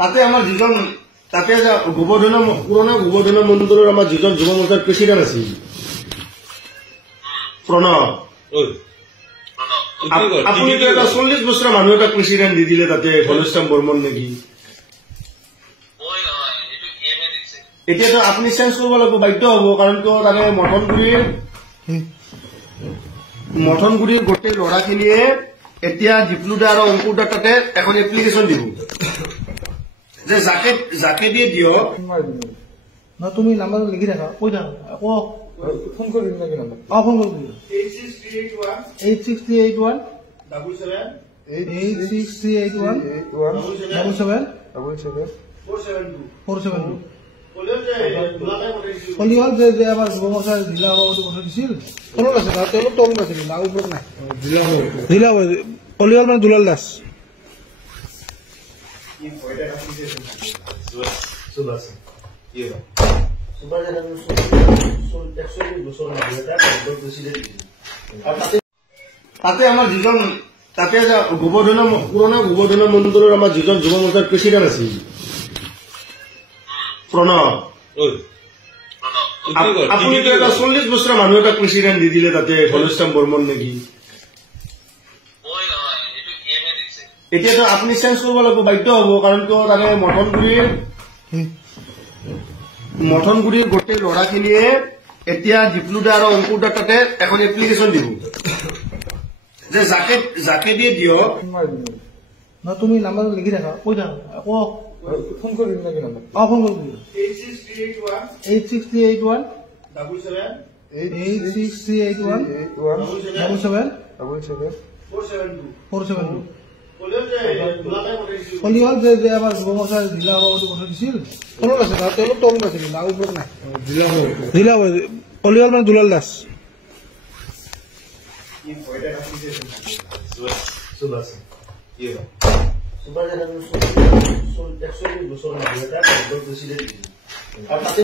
তাতে আমাৰ যিজন তাতে পুৰণা গোবৰ্ধন মণ্ডলৰ আমাৰ যিজন যুৱ মৰ্চাৰ প্ৰেচিডেণ্ট আছিল প্ৰণৱ আপুনি 40 বছৰৰ মানুহ এটা প্ৰেচিডেণ্ট দি দিলে তাতে ঘনশ্যাম বৰ্মন নেকি এতিয়াতো আপুনি চেঞ্জ কৰিব লাগিব বাধ্য হ'ব কাৰণ কিয় তাৰে মঠনগুৰিৰ গোটেই ল'ৰাখিনিয়ে এতিয়া দীপলুদা আৰু অংকুৰদা তাতে এখন এপ্লিকেশ্যন দিব যে যাকে দিয়ে দিয়ক তুমি নাম্বাৰ লিখি থাকা কৈ থাকা আকৌ ফোন কৰি দিম নেকি নাম্বাৰ ফোন কৰি দিম 86381 472 কলিয়াল যে আমাৰ যুৱ মৰ্চাৰ জিলা সভাপতি কথা দিছিল তলত আছে তেওঁলোক তলত আছিল না ওপৰত নাই জিলা কলিয়াল মানে দুলাল দাস তাতে আমাৰ যিজন তাতে পুৰণা গোবৰ্ধন মণ্ডলৰ আমাৰ যিজন যুৱ মৰ্চাৰ প্ৰেচিডেণ্ট আছিল প্ৰণৱ আপুনি 40 বছৰৰ মানুহ এটা প্ৰেচিডেণ্ট দি দিলে তাতে ঘনশ্যাম বৰ্মন নেকি এতিয়াতো আপুনি চেঞ্জ কৰিব লাগিব বাধ্য হ'ব কাৰণ কিয় তাৰে মঠনগুৰিৰ গোটেই ল'ৰাখিনিয়ে এতিয়া দীপলুদা আৰু অংকুৰদা তাতে এখন এপ্লিকেশ্যন দিব যে যাকে দিয়ে দিয়ক তুমি নাম্বাৰ লিখি থাকা কৈ থাকা আকৌ ফোন কৰি দিম নেকি নাম্বাৰ ফোন কৰি দিম 86381 472 কলিয়াল যে আমাৰ যুৱ মৰ্চাৰ জিলা সভাপতি কথা দিছিল তলত আছে তেওঁলোক তলত আছিল না ওপৰত নাই জিলা কলিয়াল মানে দুলাল দাস সুভাষ